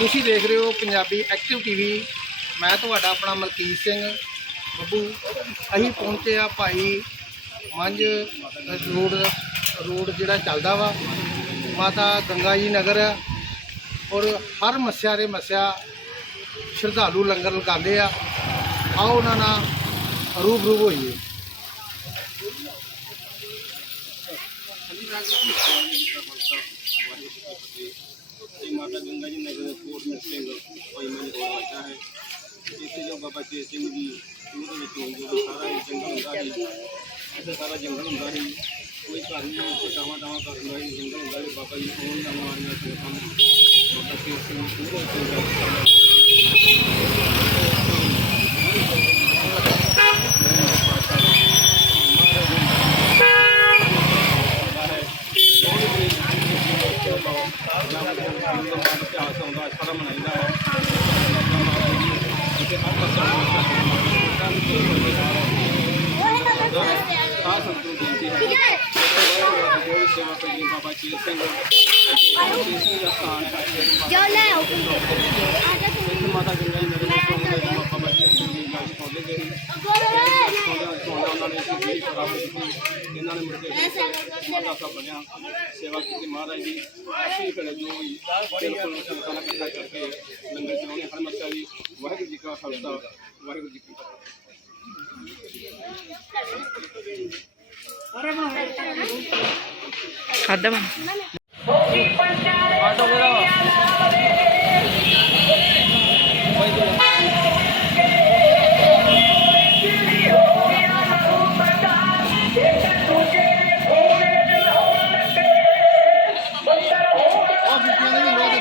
ਤੁਸੀਂ ਦੇਖ ਰਹੇ ਹੋ ਪੰਜਾਬੀ ਐਕਟਿਵ ਟੀਵੀ। ਮੈਂ ਤੁਹਾਡਾ ਆਪਣਾ ਮਲਕੀਤ ਸਿੰਘ ਬੱਬੂ। ਅਸੀਂ ਪਹੁੰਚੇ ਆ ਭਾਈ ਮੰਝ ਰੋਡ ਰੋਡ ਜਿਹੜਾ ਚੱਲਦਾ ਵਾ, ਮਾਤਾ ਗੰਗਾ ਜੀ ਨਗਰ। ਆ ਔਰ ਹਰ ਮੱਸਿਆ ਦੇ ਮੱਸਿਆ ਸ਼ਰਧਾਲੂ ਲੰਗਰ ਲਗਾਉਂਦੇ ਆ। ਆਓ ਉਹਨਾਂ ਨਾਲ ਰੂਬਰੂ ਹੋਈਏ। श्री माता गंगा जी नगर कोट में ਸਿੰਘ ਭਾਈ ਮੈਨੂੰ ਕੋਲ ਆਇਆ ਹੈ ਇੱਥੇ ਜੋ ਬਾਬਾ ਚੇਤ ਸਿੰਘ ਜੀ ਉਹਦੇ ਵਿੱਚ ਜੋ ਸਾਰਾ ਇਹ ਜੰਗਲ ਹੁੰਦਾ ਸੀ ਇੱਥੇ ਸਾਰਾ ਜੰਗਲ ਹੁੰਦਾ ਸੀ ਕੋਈ ਘਰ ਨਹੀਂ ਉੱਥੇ ਟਾਵਾਂ ਟਾਵਾਂ ਕਰ ਹੁੰਦਾ ਸੀ ਜੰਗਲ ਹੁੰਦਾ ਸੀ ਬਾਬਾ ਜੀ ਕੋਲ ਦਾ ਮਾਰੀਆਂ ਸੀ ਕੰਮ ਬਾਬਾ ਚੇਤ ਸਿੰਘ ਪੂਰੇ ਉੱਤੇ ਇਤਿਹਾਸ ਆਉਂਦਾ ਸਾਰਾ ਮਨਾਈਦਾ ਹੈ ਸਾਧ ਸੰਗਤ ਨੂੰ ਬੇਨਤੀ ਹੈ ਜੋ ਸੇਵਾ ਕਰੀਏ ਬਾਬਾ ਚੀਰ ਸਿੰਘ ਦਾ ਜੋ ਲੈ ਆਓ ਮਾਤਾ ਗੰਗਾ ਜੀ ਨਗਰ ਵਿੱਚ ਬਾਬਾ ਚੀਰ ਸਿੰਘ ਦੀ ਗੱਲ ਸੁਣਦੇ ਗਏ ਨੇ ਸੀ ਜਿਹੜੀ ਪ੍ਰਾਪਤ ਕੀਤੀ ਇਹਨਾਂ ਨੇ ਮੁੜ ਕੇ ਸੇਵਾ ਦਾ ਬਣਿਆ। ਸੇਵਾ ਕੀਤੀ ਮਹਾਰਾਜ ਦੀ ਅਸੀਂ ਫਿਰ ਜੋ ਵੀ ਬਿਲਕੁਲ ਸੰਗਤਾਂ ਨਾਲ ਇਕੱਠਾ ਕਰਕੇ ਲੰਗਰ ਚਲਾਉਣੇ ਹਰ ਮੱਤਾ ਜੀ ਵਾਹਿਗੁਰੂ ਜੀ ਕਾ ਖਾਲਸਾ ਵਾਹਿਗੁਰੂ ਜੀ ਕੀ ਫਤਿਹ।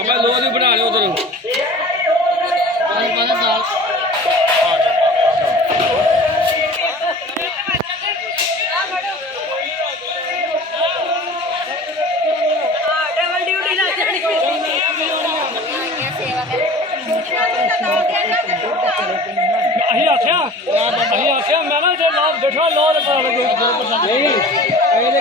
ਆਪਾਂ ਲੋਹ ਦੀ ਬਣਾ ਲਿਓ ਉਧਰ। ਅਸੀਂ ਆਖਿਆ ਅਸੀਂ ਆਖਿਆ ਮੈਂ ਨਾ ਜੇ ਲਾਭ ਦੇਖੋ ਲਾਭ ਦੇ ਪਤਾ ਲੱਗੇ ਨਹੀਂ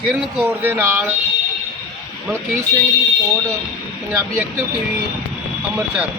ਕਿਰਨ ਕੌਰ ਦੇ ਨਾਲ ਮਲਕੀਤ ਸਿੰਘ ਦੀ report Punjabi active TV Amritsar.